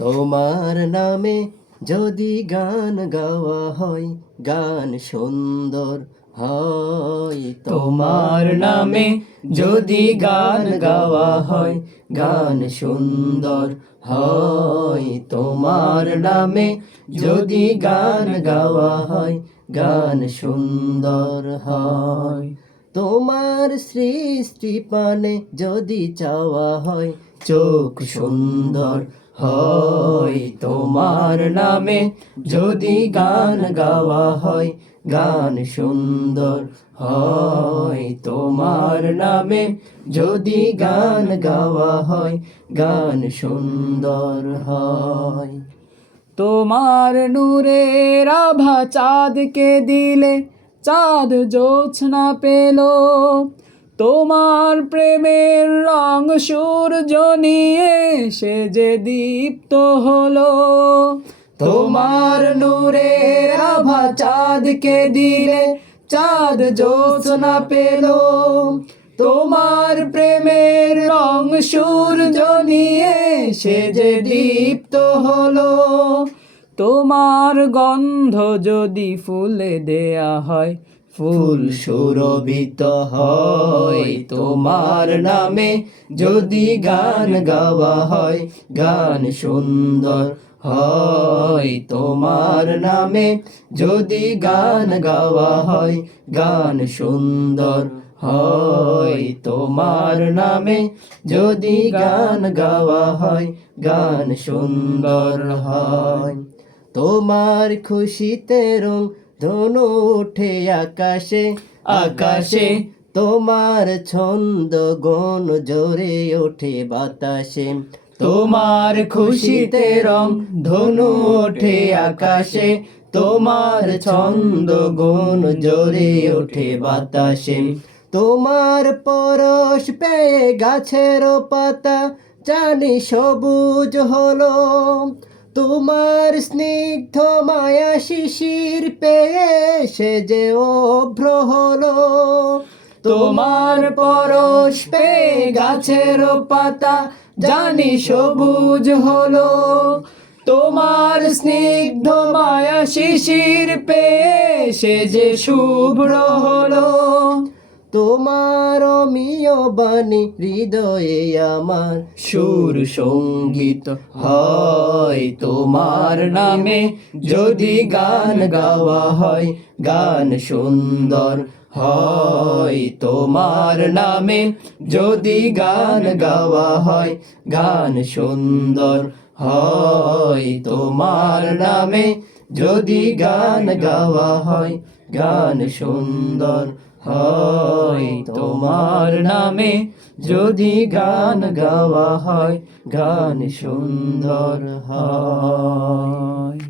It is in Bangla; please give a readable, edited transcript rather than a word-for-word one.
তোমার নামে যদি গান গাওয়া হয়, গান সুন্দর হয়। তোমার নামে যদি গান গাওয়া হয়, গান সুন্দর হয়। তোমার নামে যদি গান গাওয়া হয়, গান সুন্দর হয়। তোমার সৃষ্টি পানে যদি চাওয়া হয়, চোখ সুন্দর হয়। তোমার নামে যদি গান গাওয়া হয়, গান সুন্দর হয়। তোমার নামে যদি গান গাওয়া হয়, গান সুন্দর হয়। তোমার নূরের আভা চাঁদকে দিলে, চাঁদ জোছনা পেল। তোমার প্রেমের রং সূর্য নিয়ে সে যে দীপ্ত হলো। তোমার নূরের আভা চাঁদকে দিলে, চাঁদ জোছনা পেল। তোমার প্রেমের রং সূর্য নিয়ে সে যে দীপ্ত হলো। তোমার গন্ধ যদি ফুলে দেয়া হয়, ফুল সুরভিত হয়। তোমার নামে যদি গান গাওয়া হয়, গান সুন্দর হয়। তোমার নামে যদি গান গাওয়া হয়, গান সুন্দর হয়। তোমার নামে যদি গান গাওয়া হয়, গান সুন্দর হয়। তোমার খুশিতে রং ধনু ওঠে আকাশে আকাশে। তোমার ছন্দ গণ জোরে ওঠে বাতাসে। তোমার খুশিতে রং ধনু ওঠে আকাশে। তোমার ছন্দ গুণ জোরে ওঠে বাতাসে। তোমার পরশ পেয়ে গাছের পাতা জানি সবুজ হলো। তোমার স্নিগ্ধ মায়া শিশির পেয়ে সে যে অভ্র হলো। তোমার পরশ পেয়ে গাছের পাতা জানি সবুজ হলো। তোমার স্নিগ্ধ মায়া শিশির পেয়ে সে যে শুভ্র হলো। তোমার অমিয় বাণী হৃদয়ে আমার সুর সঙ্গীত হয়। তোমার নামে যদি গান গাওয়া হয়, গান সুন্দর হয়। তোমার নামে যদি গান গাওয়া হয়, গান সুন্দর হয়। তোমার নামে যদি গান গাওয়া হয়, গান সুন্দর হয়। তোমার নামে যদি গান গাওয়া হয়, গান সুন্দর হয়।